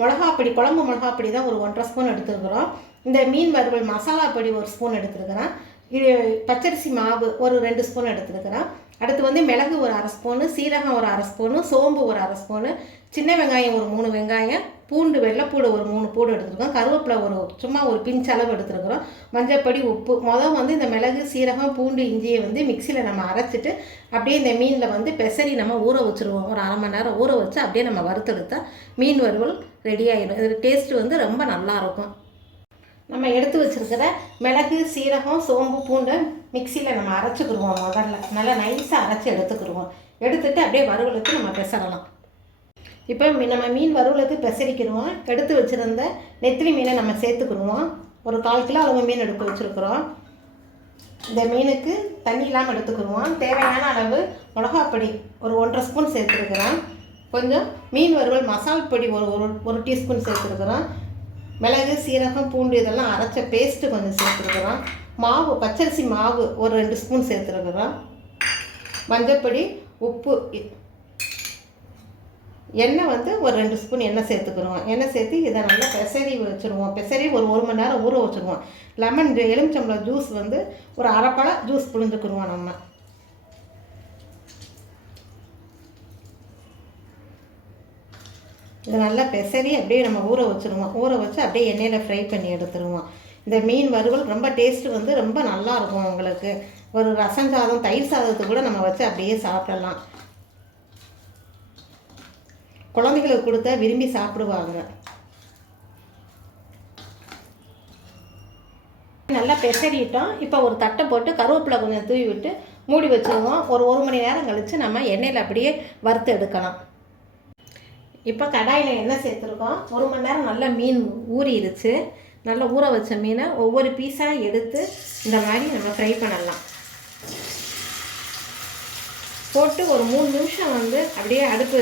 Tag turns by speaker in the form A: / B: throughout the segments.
A: மிளகாப்பொடி குழம்பு மிளகாப்பொடி தான் ஒரு ஒன்றரை ஸ்பூன் எடுத்துருக்குறோம். இந்த மீன் வறுவல் மசாலா பொடி ஒரு ஸ்பூன் எடுத்துருக்குறேன். இது பச்சரிசி மாவு ஒரு ரெண்டு ஸ்பூன் எடுத்துருக்குறேன். அடுத்து வந்து மிளகு ஒரு அரை ஸ்பூனு சீரகம் ஒரு அரை ஸ்பூனு சோம்பு ஒரு அரை ஸ்பூனு சின்ன வெங்காயம் ஒரு மூணு வெங்காயம் பூண்டு வெள்ளைப்பூடு ஒரு மூணு பூடு எடுத்துருக்கோம். கருவேப்பிலை ஒரு சும்மா ஒரு பிஞ்ச் அளவு எடுத்துருக்குறோம். மஞ்சப்பொடி உப்பு. மொதல் வந்து இந்த மிளகு சீரகம் பூண்டு இஞ்சியை வந்து மிக்சியில் நம்ம அரைச்சிட்டு அப்படியே இந்த மீனில் வந்து பெசரி நம்ம ஊற வச்சுருவோம். ஒரு அரை மணி நேரம் ஊற வச்சு அப்படியே நம்ம வறுத்தெடுத்தா மீன் வறுவல் ரெடி ஆகிடும் இது டேஸ்ட்டு வந்து ரொம்ப நல்லாயிருக்கும் நம்ம எடுத்து வச்சிருக்கிற மிளகு சீரகம் சோம்பு பூண்டை மிக்சியில் நம்ம அரைச்சிக்கிடுவோம் முதல்ல. நல்லா நைஸாக அரைச்சி எடுத்துக்கிடுவோம் எடுத்துட்டு அப்படியே வறுவலுக்கு நம்ம பெசரலாம் இப்போ மீ- நம்ம மீன் வறுவலுக்கு பெசரிக்கிடுவோம் எடுத்து வச்சுருந்த நெத்திலி மீனை நம்ம சேர்த்துக்கிடுவோம். ஒரு கால் கிலோ அளவு மீன் எடுத்து வச்சுருக்குறோம். இந்த மீனுக்கு தண்ணி இல்லாமல் எடுத்துக்கிடுவோம். தேவையான அளவு மிளகாப்பொடி ஒரு ஒன்றரை ஸ்பூன் சேர்த்துருக்குறோம் கொஞ்சம் மீன் வறுவல் மசால் பொடி ஒரு ஒரு ஒரு டீஸ்பூன் சேர்த்துருக்குறோம் மிளகு சீரகம் பூண்டு இதெல்லாம் அரைச்ச பேஸ்ட்டு கொஞ்சம் சேர்த்துருக்குறோம் மாவு பச்சரிசி மாவு ஒரு ரெண்டு ஸ்பூன் சேர்த்துருக்குறோம் மஞ்சப்பொடி உப்பு எண்ணெய் வந்து ஒரு ரெண்டு ஸ்பூன் எண்ணெய் சேர்த்துக்கிறோம். எண்ணெய் சேர்த்து இதை நல்லா பெசரி வச்சுருவோம். பெசரி ஒரு ஒரு மணி நேரம் ஊற வச்சுருவோம். லெமன் எலுமிச்சம்பழம் ஜூஸ் வந்து ஒரு அரைப்பழம் ஜூஸ் புழிஞ்சுக்கிடுவோம் நம்ம. இது நல்லா பெசரி அப்படியே நம்ம ஊற வச்சுருவோம். ஊற வச்சு அப்படியே எண்ணெயில் ஃப்ரை பண்ணி எடுத்துருவோம். இந்த மீன் வறுவல் ரொம்ப டேஸ்ட்டு வந்து ரொம்ப நல்லா இருக்கும் உங்களுக்கு. ஒரு ரசம் சாதம் தயிர் சாதத்தை கூட நம்ம வச்சு அப்படியே சாப்பிடலாம். குழந்தைகளுக்கு கொடுத்தா விரும்பி சாப்பிடுவாங்க. நல்லா பெசரிட்டோம் இப்போ ஒரு தட்டை போட்டு கருவேப்பிலை கொஞ்சம் தூவி விட்டு மூடி வச்சுருவோம். ஒரு ஒரு மணி நேரம் கழித்து நம்ம எண்ணெயில் அப்படியே வறுத்து எடுக்கலாம். இப்போ கடாயில் எண்ணெய் சேர்த்துருக்கோம். ஒரு மணி நேரம் நல்லா மீன் ஊறிடுச்சு நல்லா ஊற வச்ச மீனை ஒவ்வொரு பீஸாக எடுத்து இந்த மாதிரி நம்ம ஃப்ரை பண்ணலாம். போட்டு ஒரு மூணு நிமிஷம் வந்து அப்படியே அடுப்பு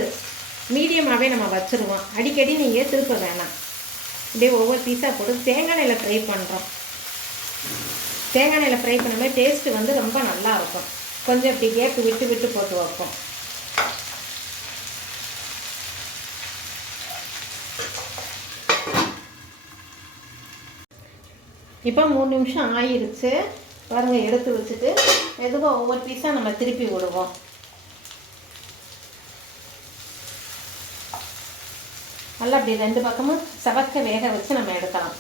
A: மீடியமாகவே நம்ம வச்சுருவோம். அடிக்கடி நீங்கள் திருப்ப வேணாம். இப்படியே ஒவ்வொரு பீஸாக போட்டு தேங்காய் எண்ணெயில் ஃப்ரை பண்ணுறோம் தேங்காய் எண்ணெயில் ஃப்ரை பண்ணும்போது டேஸ்ட்டு வந்து ரொம்ப நல்லா இருக்கும். கொஞ்சம் இப்படி கேப்பு விட்டு விட்டு போட்டு வைப்போம். இப்போ மூணு நிமிஷம் ஆயிடுச்சு பாருங்கள் எடுத்து வச்சுட்டு மெதுவாக ஒவ்வொரு பீஸாக நம்ம திருப்பி விடுவோம். நல்லா அப்படி ரெண்டு பக்கமும் செவக்க வேக வச்சு நம்ம எடுக்கலாம்.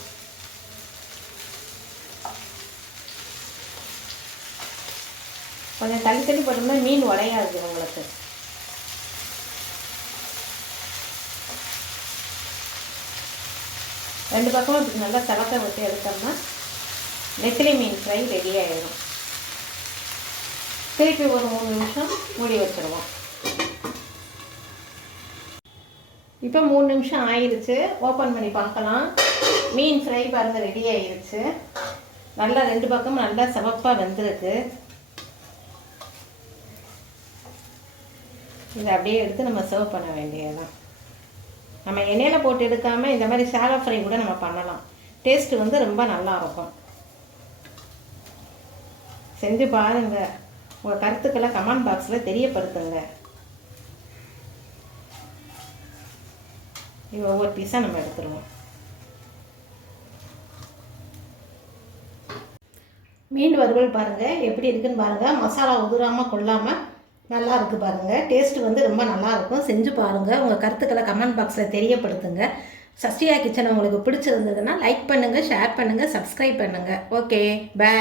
A: கொஞ்சம் தள்ளி தள்ளி போட்டோம்னா மீன் உடையாது உங்களுக்கு. ரெண்டு பக்கமும் இப்படி நல்லா செவக்க விட்டு எடுத்தோம்னா நெத்திலி மீன் ஃப்ரை ரெடி ஆயிடும் திருப்பி ஒரு மூணு நிமிஷம் மூடி வச்சுருவோம். இப்போ மூணு நிமிஷம் ஆயிடுச்சு ஓப்பன் பண்ணி பார்க்கலாம். மீன் ஃப்ரை பாருங்க ரெடி ஆயிடுச்சு நல்லா ரெண்டு பக்கமும் நல்லா சிவப்பாக வெந்திருக்கு. இதை அப்படியே எடுத்து நம்ம சர்வ் பண்ண வேண்டியதுதான். நம்ம எண்ணெயில் போட்டு எடுக்காமல் இந்த மாதிரி ஷாலோ ஃப்ரை கூட நம்ம பண்ணலாம். டேஸ்ட்டு வந்து ரொம்ப நல்லா இருக்கும். செஞ்சு பாருங்கள் உங்கள் கருத்துக்களை கமெண்ட் பாக்ஸில் தெரியப்படுத்துங்க. இது ஒவ்வொரு பீஸாக நம்ம எடுத்துருவோம். மீன் வறுவல் பாருங்கள் எப்படி இருக்குன்னு பாருங்கள் மசாலா உதுராமல் கொள்ளாமல் நல்லா இருக்கு பாருங்கள் டேஸ்ட் வந்து ரொம்ப நல்லா இருக்கும். செஞ்சு பாருங்கள் உங்கள் கருத்துக்களை கமெண்ட் பாக்ஸில் தெரியப்படுத்துங்க. சஷ்டியா கிச்சன் உங்களுக்கு பிடிச்சிருந்ததுன்னா லைக் பண்ணுங்கள் ஷேர் பண்ணுங்கள் சப்ஸ்கிரைப் பண்ணுங்கள் ஓகே பை